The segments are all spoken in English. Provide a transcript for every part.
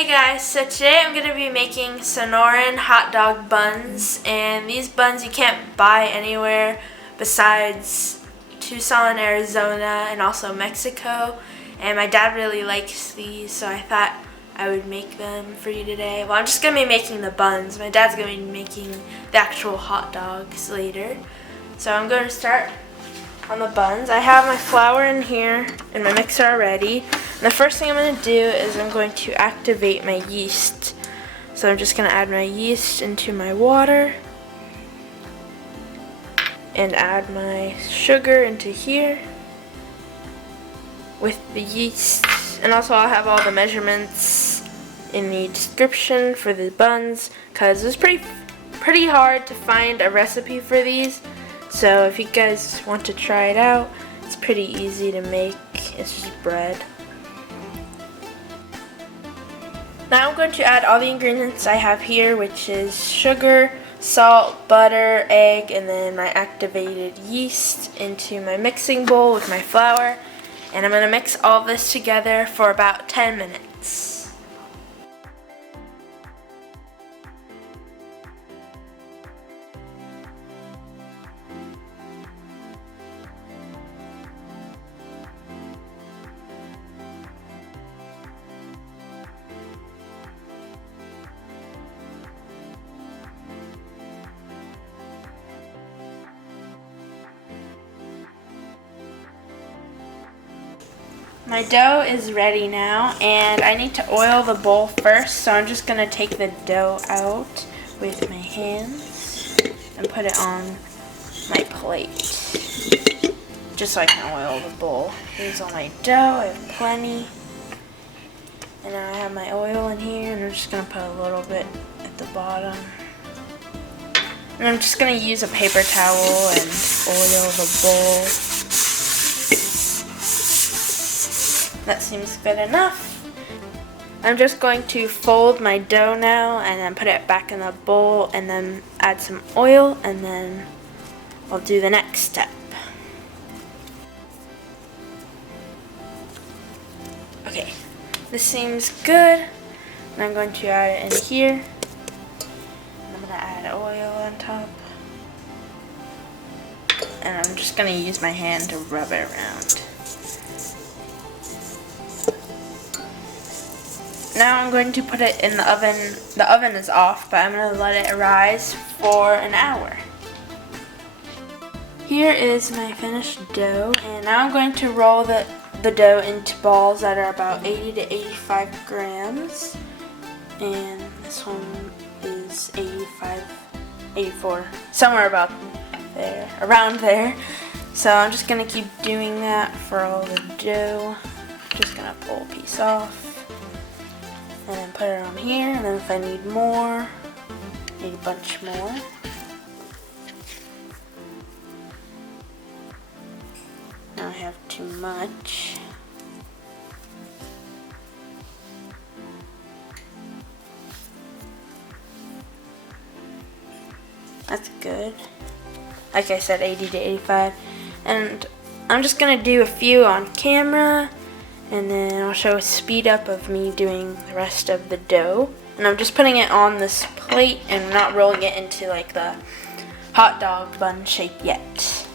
Hey guys, so today I'm going to be making Sonoran Hot Dog Buns, and these buns you can't buy anywhere besides Tucson, Arizona, and also Mexico, and my dad really likes these, so I thought I would make them for you today. Well, I'm just going to be making the buns. My dad's going to be making the actual hot dogs later. So I'm going to start on the buns. I have my flour in here in my mixer already. And the first thing I'm going to do is I'm going to activate my yeast. So I'm just going to add my yeast into my water and add my sugar into here with the yeast. And also I'll have all the measurements in the description for the buns, because it's pretty hard to find a recipe for these. So if you guys want to try it out, it's pretty easy to make. It's just bread. Now I'm going to add all the ingredients I have here, which is sugar, salt, butter, egg, and then my activated yeast into my mixing bowl with my flour. And I'm going to mix all this together for about 10 minutes. My dough is ready now, and I need to oil the bowl first, so I'm just going to take the dough out with my hands and put it on my plate, just so I can oil the bowl. Here's all my dough, I have plenty, and now I have my oil in here, and I'm just going to put a little bit at the bottom. And I'm just going to use a paper towel and oil the bowl. That seems good enough. I'm just going to fold my dough now and then put it back in the bowl and then add some oil, and then I'll do the next step. Okay, this seems good. And I'm going to add it in here. And I'm going to add oil on top. And I'm just going to use my hand to rub it around. Now I'm going to put it in the oven. The oven is off, but I'm going to let it rise for an hour. Here is my finished dough, and now I'm going to roll the dough into balls that are about 80 to 85 grams. And this one is 85, 84, somewhere about there, around there. So I'm just going to keep doing that for all the dough. Just going to pull a piece off. And then put it on here, and then if I need more, need a bunch more. Now I have too much. That's good. Like I said, 80 to 85. And I'm just gonna do a few on camera, and then I'll show a speed up of me doing the rest of the dough. And I'm just putting it on this plate and not rolling it into like the hot dog bun shape yet.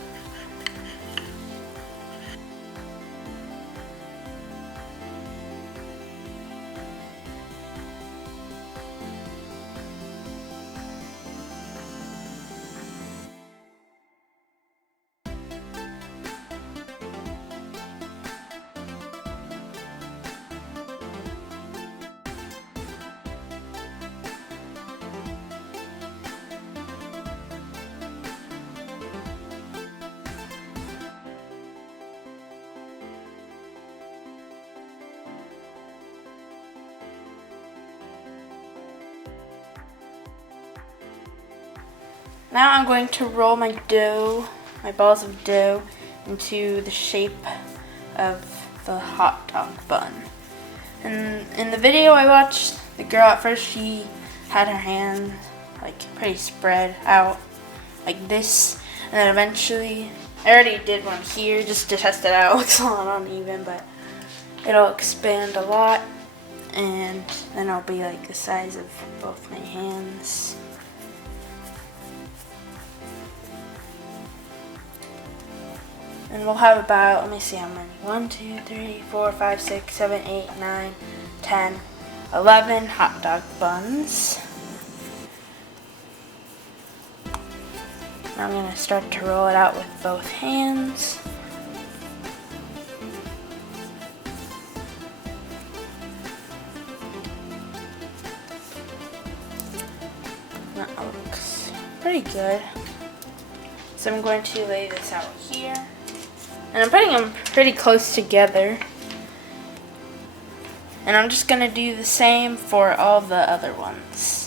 Now I'm going to roll my dough, my balls of dough, into the shape of the hot dog bun. And in the video I watched, the girl at first, she had her hand like pretty spread out like this, and then eventually, I already did one here just to test it out. It looks a lot uneven, but it'll expand a lot. and then it'll be like the size of both my hands. And we'll have about, let me see how many, 1, 2, 3, 4, 5, 6, 7, 8, 9, 10, 11 hot dog buns. Now I'm going to start to roll it out with both hands. That looks pretty good. So I'm going to lay this out here. And I'm putting them pretty close together. And I'm just going to do the same for all the other ones.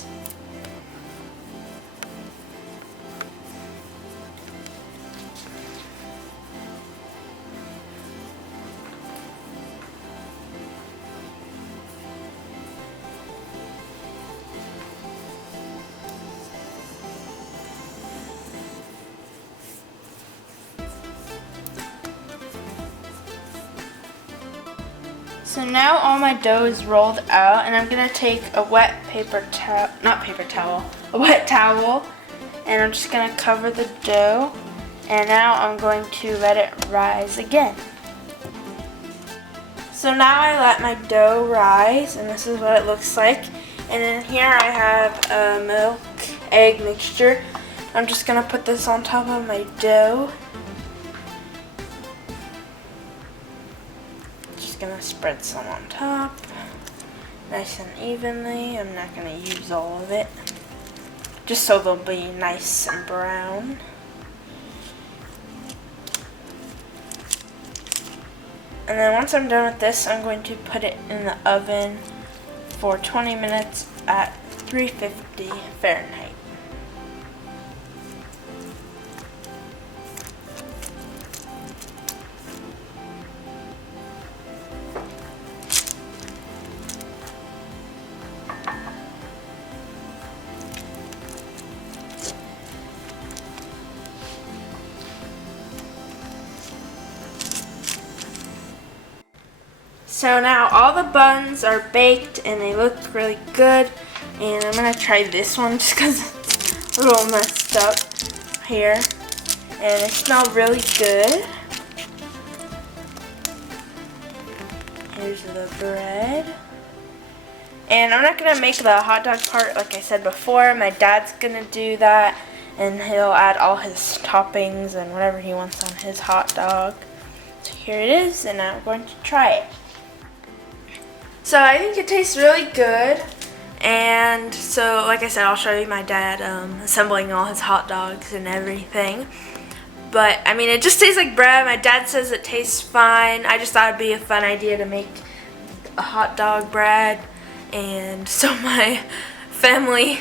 So now all my dough is rolled out, and I'm gonna take a wet a wet towel, and I'm just gonna cover the dough, and now I'm going to let it rise again. So now I let my dough rise, and this is what it looks like. And then here I have a milk egg mixture. I'm just gonna put this on top of my dough. Gonna spread some on top nice and evenly. I'm not gonna use all of it, just so they'll be nice and brown. And then once I'm done with this, I'm going to put it in the oven for 20 minutes at 350 Fahrenheit. So now all the buns are baked and they look really good, and I'm gonna try this one just because it's a little messed up here, and they smell really good. Here's the bread, and I'm not gonna make the hot dog part like I said before. My dad's gonna do that, and he'll add all his toppings and whatever he wants on his hot dog. So here it is, and I'm going to try it. So I think it tastes really good, and so like I said, I'll show you my dad assembling all his hot dogs and everything. But I mean, it just tastes like bread. My dad says it tastes fine. I just thought it'd be a fun idea to make a hot dog bread, and so my family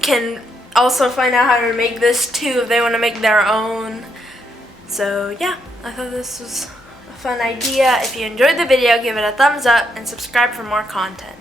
can also find out how to make this too if they want to make their own. So yeah, I thought this was fun idea. If you enjoyed the video, give it a thumbs up and subscribe for more content.